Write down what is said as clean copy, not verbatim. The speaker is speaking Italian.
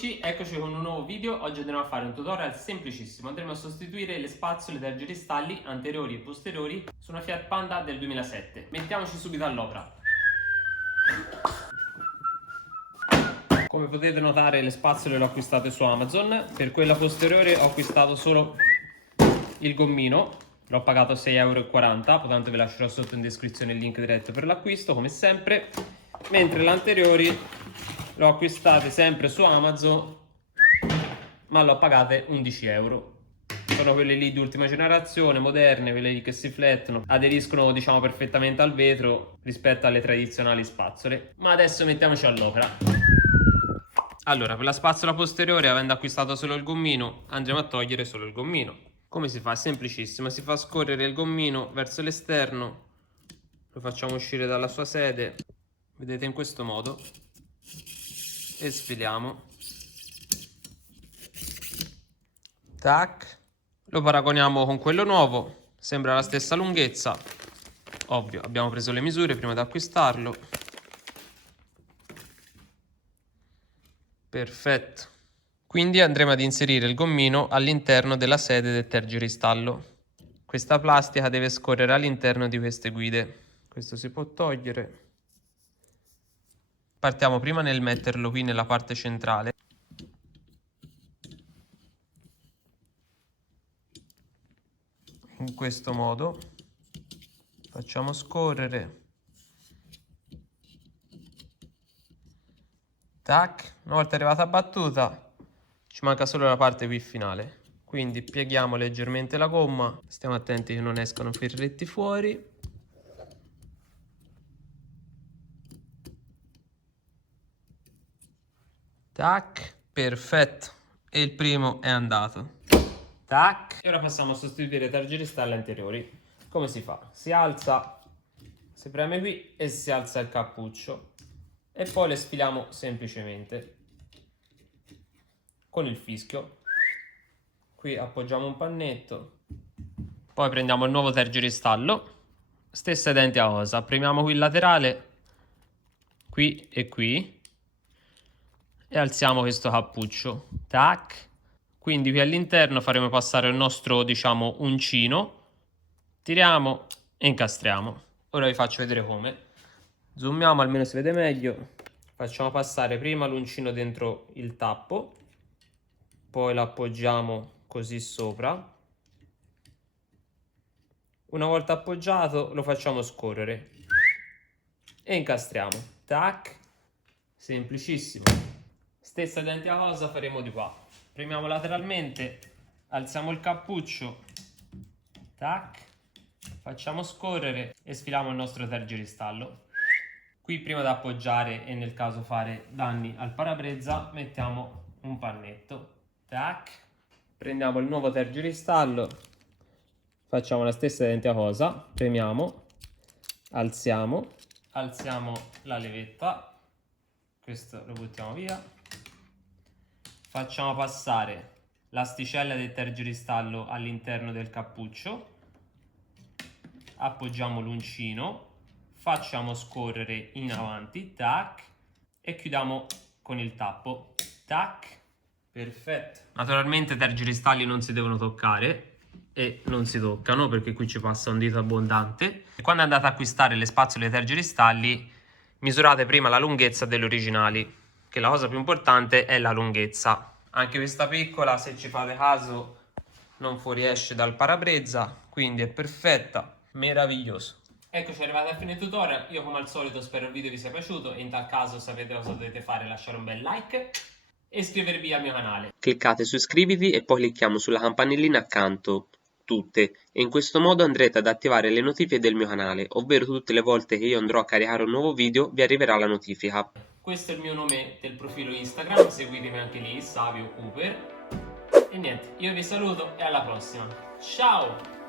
amici, eccoci con un nuovo video. Oggi andremo a fare un tutorial semplicissimo. Andremo a sostituire le spazzole tergicristalli anteriori e posteriori su una Fiat Panda del 2007. Mettiamoci subito all'opera. Come potete notare, le spazzole le ho acquistate su Amazon. Per quella posteriore ho acquistato solo il gommino, l'ho pagato 6,40 €, tanto vi lascerò sotto in descrizione il link diretto per l'acquisto, come sempre. Mentre le anteriori le ho acquistate sempre su Amazon, ma l'ho pagate 11 €. Sono quelle lì di ultima generazione, moderne, quelle lì che si flettono, aderiscono diciamo perfettamente al vetro rispetto alle tradizionali spazzole. Ma adesso mettiamoci all'opera. Allora, per la spazzola posteriore, avendo acquistato solo il gommino, andremo a togliere solo il gommino. Come si fa? È semplicissimo, si fa scorrere il gommino verso l'esterno, lo facciamo uscire dalla sua sede, vedete, in questo modo, e sfiliamo. Tac, lo paragoniamo con quello nuovo, sembra la stessa lunghezza, ovvio, abbiamo preso le misure prima di acquistarlo. Perfetto. Quindi andremo ad inserire il gommino all'interno della sede del tergicristallo. Questa plastica deve scorrere all'interno di queste guide. Questo si può togliere. Partiamo prima nel metterlo qui nella parte centrale. In questo modo. Facciamo scorrere. Tac. Una volta arrivata a battuta, ci manca solo la parte qui finale. Quindi pieghiamo leggermente la gomma. Stiamo attenti che non escano ferretti fuori. Tac, perfetto, e il primo è andato. Tac, e ora passiamo a sostituire i tergicristalli anteriori. Come si fa? Si alza, si preme qui e si alza il cappuccio e poi le sfiliamo semplicemente con il fischio. Qui appoggiamo un pannetto, poi prendiamo il nuovo tergicristallo, stessa identica cosa, premiamo qui il laterale, qui e qui, e alziamo questo cappuccio. Tac. Quindi qui all'interno faremo passare il nostro, diciamo, uncino, tiriamo e incastriamo. Ora vi faccio vedere come. Zoomiamo, almeno si vede meglio. Facciamo passare prima l'uncino dentro il tappo, poi lo appoggiamo così sopra. Una volta appoggiato lo facciamo scorrere e incastriamo. Tac. Semplicissimo. Stessa identica cosa faremo di qua. Premiamo lateralmente, alziamo il cappuccio, tac, facciamo scorrere e sfiliamo il nostro tergicristallo. Qui prima di appoggiare e nel caso fare danni al parabrezza mettiamo un pannetto, tac, prendiamo il nuovo tergicristallo, facciamo la stessa identica cosa, premiamo, alziamo la levetta, questo lo buttiamo via. Facciamo passare l'asticella del tergicristallo all'interno del cappuccio, appoggiamo l'uncino, facciamo scorrere in avanti, tac, e chiudiamo con il tappo, tac, perfetto. Naturalmente i tergicristalli non si devono toccare e non si toccano perché qui ci passa un dito abbondante. E quando andate ad acquistare le spazzole tergicristalli, misurate prima la lunghezza delle originali, che la cosa più importante è la lunghezza. Anche questa piccola, se ci fate caso, non fuoriesce dal parabrezza, quindi è perfetta, meraviglioso. Eccoci arrivati a fine tutorial. Io come al solito spero il video vi sia piaciuto e in tal caso sapete cosa dovete fare: lasciare un bel like e iscrivervi al mio canale. Cliccate su iscriviti e poi clicchiamo sulla campanellina accanto, tutte, e in questo modo andrete ad attivare le notifiche del mio canale, ovvero tutte le volte che io andrò a caricare un nuovo video vi arriverà la notifica. Questo è il mio nome del profilo Instagram, seguitemi anche lì, Savio Cooper. E niente, io vi saluto e alla prossima. Ciao!